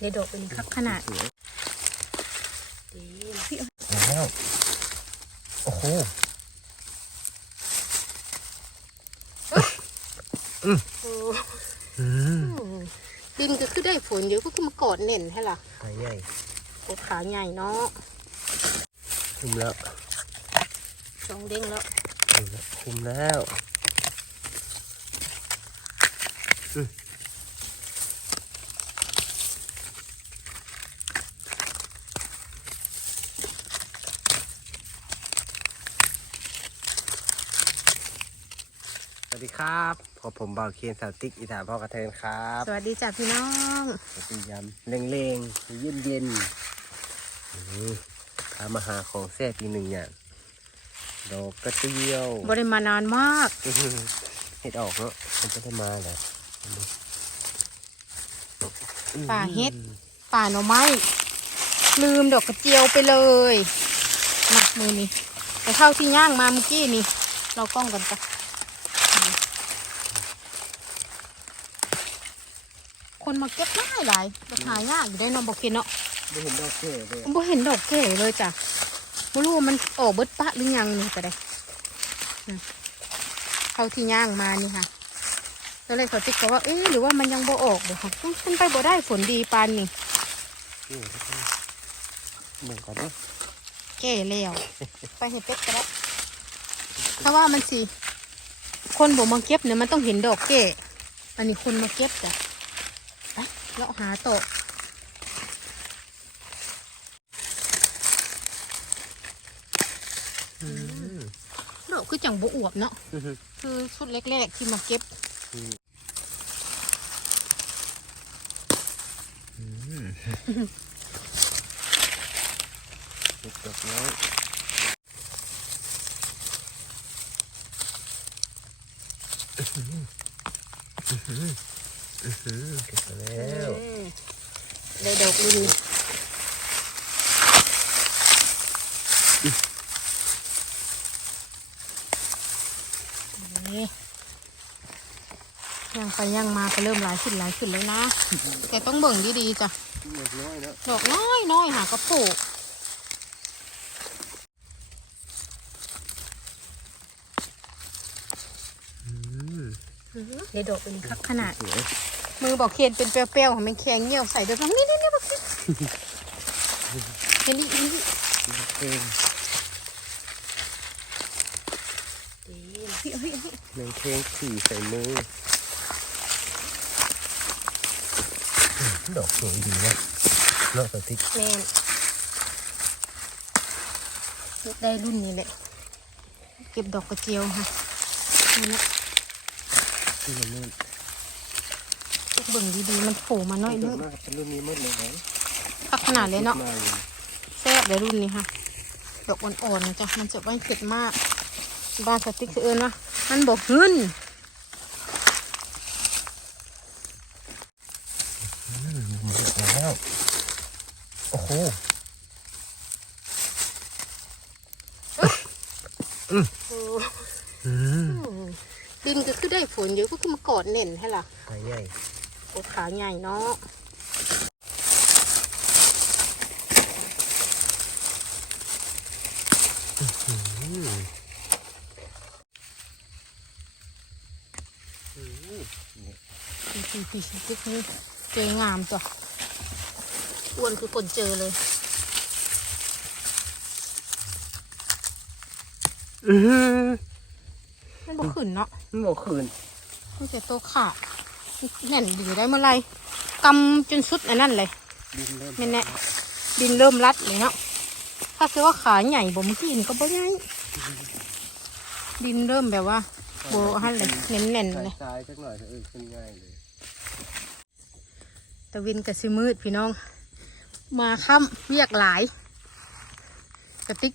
เดี๋ยวดอกเป็นครับขนาดสวยดีแล้วโอ้โหดินก็คือได้ฝนเยอะก็คือมากอดเน่นให้ล่ะขาใหญ่โอ้ขาใหญ่เนาะคุมแล้วสองเด้งแล้วคุมแล้วอืม วัสดีครับพบผมเบาเคนสาวติ๊กอีสานพ่อกระเทินครับ สวัสดีจ้ะพี่น้องเป็นยำเร่งๆเย็นเย็นๆนี่พามาหาของแซ่บอีกหนึ่งอย่างดอกกระเจียวบริมานานมาก เห็ดออกเนาะมันจะได้มาแหละป่าเฮ็ด ป่าหน่อไม้ ลืมดอกกระเจียวไปเลยมามือนี้แต่เท่าที่ย่างมาเมื่อกี้นี่ เรากล้องกันจ้ะ คนมาเก็บง่ายหลายราคายากอยู่ได้เนอนบอกเคนเนาะไม่เห็นดอกเก๋เลยบ่เห็นดอกเก๋เลยจ้ะไม่รู้ว่ามันออกเบิดปะหรือยังนี่ก็ได้นะเท่าที่ย่างมานี่ค่ะแล้วเลยเขาติ๊กก็ว่าเอ๊ะหรือว่ามันยังบ่ออกบ่ค่ะอุ๊ยขึ้นไปบ่ได้ฝนดีปานนี่นี่เหมือนกันเนาะแก่แล้ว ไปเห็ดเป็ดก็ได้ถ้าว่ามันสิคนบ่มาเก็บเนี่ยมันต้องเห็นดอกแก่อันนี้คนมาเก็บจ้ะไป เลาะหาโตะอืมดอกคือจังบ่อวบเนาะคือชุดแรกๆที่มาเก็บเก็บดอกน้อย เก็บมาแล้วได้ดอกรุ่นนี้นี่ย่างไปย่างมาก็เริ่มหลายขึ้นหลายขึ้นแล้วนะ แต่ต้องเบิ่งดีๆจ้ะดอกน้อยเนาะดอกน้อยน้อยๆหากระปุกอืมได้ดอกเป็นครับขนาดสวย มือบอกเคนเป็นเปรี้ยวๆของมันแข็งเงี้ยวใส่เดี๋ยวฟังนี่นี่นี่บอกเคนเห็นดิเห็นดิเก่เฮ้ยเฮ้ยเฮ้ยแมงเค้งขี่ใส่มือดอกสวยดีนะเนาะสติ๊กแมนได้รุ่นนี้แหละ เก็บดอกกระเจียวค่ะนี่นะที่มัน เบิ่งดีๆ มันโผล่มาหน่อยนึงมากเป็นรุ่นนี้หมดเลยนะพักขนาดเลยเนาะมาอยู่แซ่บเลยรุ่นนี้ค่ะดอกอ่อนๆนะจ๊ะมันจะไม่เผ็ดมากบ้านสติ๊กเอิญว่ามันบอกหึ้นอืมหมดแล้วโอ้โหอืมดินก็คือได้ฝนเยอะก็คือมากอดเน่นให้ล่ะขาใหญ่ โอขาใหญ่เนาะอืมอืมปีปีปีสติ๊กนี่เจองามตัวอ้วนคือคนเจอเลยอืมมันบอกขึ้นเนาะมันบอกคืนมันจะโตวขาด แน่นดีได้เมื่อไหรกำจนสุดอันนั้นเลยดินเริ่มแม่นแน่ดินเริ่มรัดเลยเนาะถ้าคือว่าขาใหญ่บ่เมื่อกี้นี่ก็บ่ใหญ่ดินเริ่มแบบว่าโบฮันเลยแน่นๆเลยซ้ายๆสักหน่อยเถอะเออขึ้นง่ายเลยตะวินกับซิมืดพี่น้อง มาค่ำเวียกหลายกระติก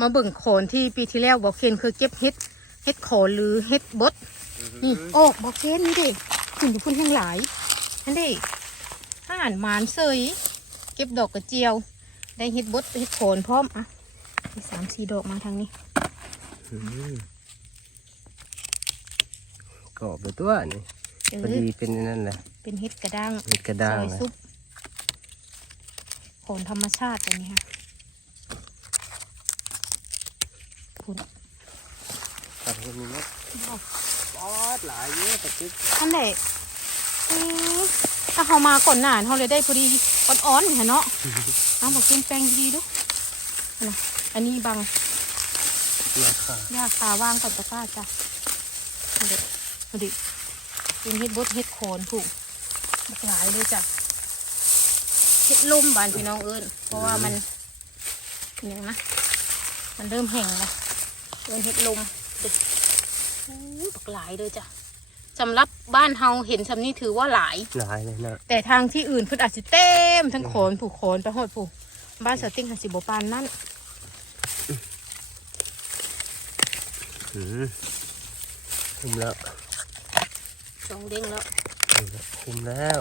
มาเบิ่งโขนที่ปีที่แล้วบอกเคนเคยเก็บเฮ็ดเฮ็ดโขนหรือเฮ็ดบดนี่โอ้บอกเคนนี่เด็กถึงพุ่นแห่งหลายนั่นเด็กห่านหมานเสยเก็บดอกกระเจียว ได้เฮ็ดบดเฮ็ดโขนพร้อมอะมีสามสี่ดอกมาทางนี้อืมกรอบเลยตัวนี่เอพออดีเป็นอันนั่นแหละเป็นเฮ็ดกระด้างเห็ดกระด้างซอยนะซุปนธรรมชาติแบบนี้ค่ะคุณตัดคนนี้นะ ปอดหลายเยอะแต่กิ๊กอันไหนอืมถ้าเขามาก่อนหนานเขาเลยได้พอดีอ่อนๆค่ะเนาะเอาบอกกินแป้งดีๆดูนะอันนี้บังราคาย่าคาว่างก่อนตะกร้าจ้ะเอาเด็ดเอาดิเป็นเฮ็ดบดเฮ็ดโคนถูกบักหลายเลยจ้ะเฮ็ดลุ่มบานพี่น้องเอิญเพราะว่ามันเนี่ยนะมันเริ่มแห้งแล้วเอิญเฮ็ดลมดิโอ้ย บักหลายเลยจ้ะสำหรับบ้านเฮาเห็นสำนี้ถือว่าหลาย หลายเลยนะแต่ทางที่อื่นเพิ่นอาจสิเต็ม ทั้งโขนผูกโขนไปหดผูกบ้านสติ้งหันสิบปานนั่นอืมคุมแล้วสองเด้งแล้วคุมแล้ว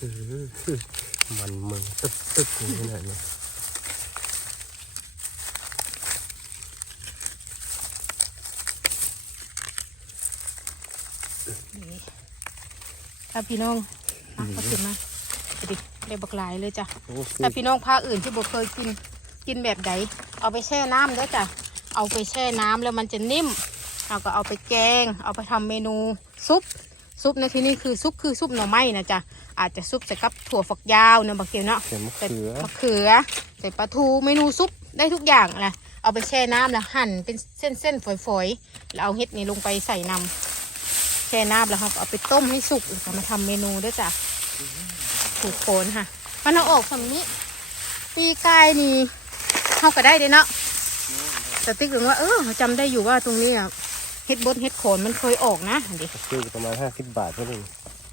มอืมมันมึงตึ๊บตึ๊บอย่างขนาดนี้นี่ถ้าพี่น้องอะเอาขึ้นมาดูดิได้บักหลายเลยจ้ะโอ้ถ้าพี่น้องภาคอื่นที่บ่เคยกินกินแบบใดเอาไปแช่น้ำเด้อจ้ะเอาไปแช่น้ำแล้วมันจะนิ่มเราก็เอาไปแกง เอาไปทำเมนูซุป ซุปในที่นี้คือซุปคือซุปหน่อไม้นะจ๊ะ อาจจะซุปใส่กับถั่วฝักยาวเนาะบักเกียวเนาะเข็มมะใส่เขือมะเขือใส่ปลาทูเมนูซุปได้ทุกอย่างนะเอาไปแช่น้ำแล้วหั่นเป็นเส้นๆฝอยๆแล้วเอาเห็ดนี้ลงไปใส่น้ำแช่น้ำแล้วครับ เอาไปต้มให้สุกแล้วก็มาทำเมนูด้วยจ้ะถูกโคนค่ะมันเอาออกแบบนี้ปีกายนี่เขาก็ได้เด้เนาะแต่ติ๊กถึงว่าเออจำได้อยู่ว่าตรงนี้อะเฮ็ดบดเฮ็ดโขนมันเคยออกนะเดี๋ยวซื้อประมาณห้าสิบบาทเท่านั้น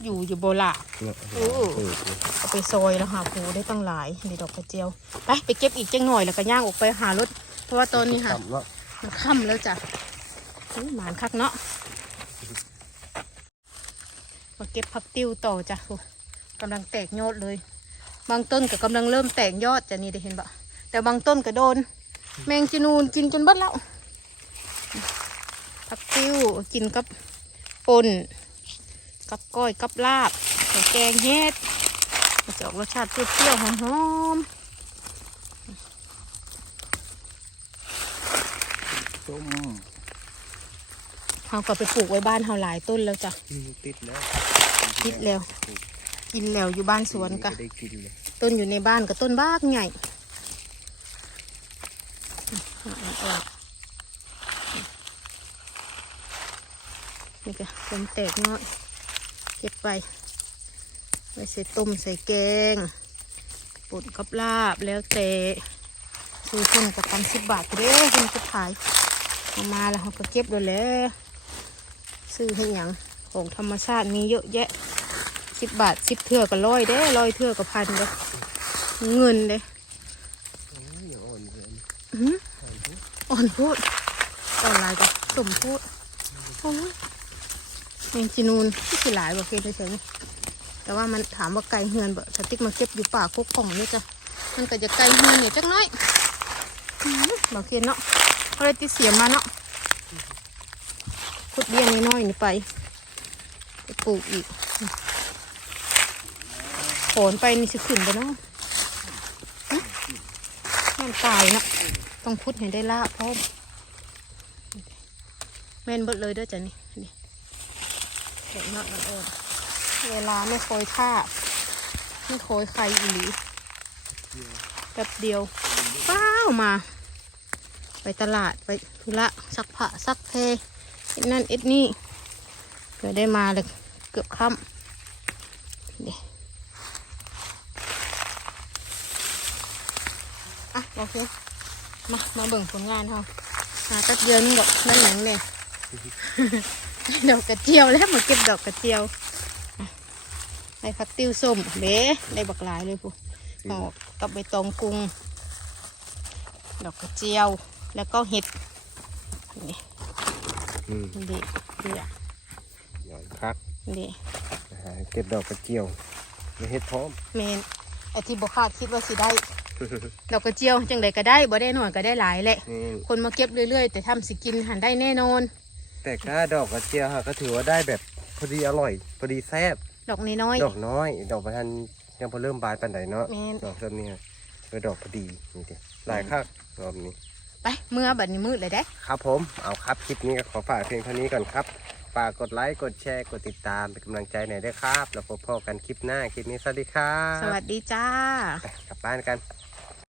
อยู่อยู่โบราณเนี่ยโอ้เออเอาไปซอยแล้วหาปูได้ตั้งหลายในดอกกระเจียว ไปไปเก็บอีกจังหน่อยแล้วก็ย่างออกไปหารถ เพราะว่าตอนนี้ค่ะต่ำเนาะมันค่ำแล้วจ้ะอุ๊ยหมานคักเนาะมาเก็บผักติ้วต่อจ้ะโอ้กำลังแตกยอดเลย บางต้นก็กำลังเริ่มแตกยอดจ้ะนี่ได้เห็นปะแต่บางต้นก็โดน แมงจีนูนกินจนเบัดแล้วผักติ้วกินกับป่น กับก้อยกับลาบใส่แกงเฮ็ดมันจะออกรสชาติเปรี้ยวๆหอมส้มๆเราก็ไปปลูกไว้บ้านเราหลายต้นแล้วจ้ะอืมติดแล้วคิดแล้ว กินแล้วอยู่บ้านสวนกะได้กินเลยต้นอยู่ในบ้านกับต้นบ้ากใหญ่อ่อนๆนี่ก็เริ่มแตกน้อย เก็บไปไว้ใส่ต้มใส่แกงป่นกับลาบแล้วแต่ซื้อคนกับกันสิบบาทเด้อคนก็ขายเอามาแล้วเขาก็เก็บเลยแหล้วซื้อให้หยังของธรรมชาติมีเยอะแยะสิบบาทสิบเทื่อก็ร้อยเด้ร้อยเทื่อก็พันเด้เงินเด้โอ้ยอย่าอ่อนเกินอื้อหืออ่อนพูดอ่อนลายจ้ะสมพูดโอ้ย มงจีนูนที่สิหลายบ่เคยได้ใช่ไหมแต่ว่ามันถามว่าไก่เฮือนบ่สติ๊กมาเก็บอยู่ป่าโคกกล่องนี่จ้ะมันก็จะไก่เฮือนเนี่ยจักน้อยอื้อหือบ่เคยเนาะอาเลยติเสียมาเนาะขุดเบี้ยนน้อยๆนี่ไปไปปลูกอีกโขนไปนี่สิขึ้นไปเนาะม่นตายเนาะต้องพุดให้ได้ลาบพร้อแม่นเบิดเลยด้วยจ้ะนี่ ห็นมากมันโอเวลาไม่คอยท่าไม่คอยใครอีหลีแป๊บเดียวป้าวมา ไปตลาดไปธุระซักผ้าซักเพเอ็ดนั่นเอ็ดนี่เกิดได้มาเลยเกือบค่ำนี่อะโอเคมา มาเบิ่งผลงานเขาหาแป๊บเดียวนึงดอกนั่นหยังเนี่ย ดอกกระเจียวแล้วมาเก็บดอกกระเจียวอะได้ผักติ้วส้มเด้ได้บักหลายเลยพูห่อกับใบตองกรุงดอกกระเจียว แล้วก็เห็ดนี่อืมเด็ดเด็ดหย่อนคักเด็ดนะฮะเก็บดอกกระเจียวไม่เฮ็ดพร้อมเมนไอที่บคาดคิดว่าสิได้ดอกกระเจียวจังใดก็ได้บ่ได้หน่อยก็ได้หลายแหละนี่คนมาเก็บเรื่อยๆ แต่ทำสิกินหันได้แน่นอน แต่ถ้าดอกกระเจียวฮะก็ถือว่าได้แบบพอดีอร่อยพอดีแซ่บดอกน้อยดอกน้อย ดอกประทันยังพอเริ่มบานปันใดเนาะแม่น ดอกต้นนี้เป็นดอกพอดีนี่ดิหลายคักรอบนี้ๆไปเมื่อบัดนี้มืดเลยได้ ครับผม เอาครับ คลิปนี้ก็ขอฝากเพียงเท่านี้ก่อนครับ ฝากกดไลค์ กดแชร์ กดติดตาม เป็นกำลังใจหน่อยด้วยครับ แล้วพบกันคลิปหน้า คลิปนี้สวัสดีครับสวัสดีจ้า ไปกลับบ้านกันไ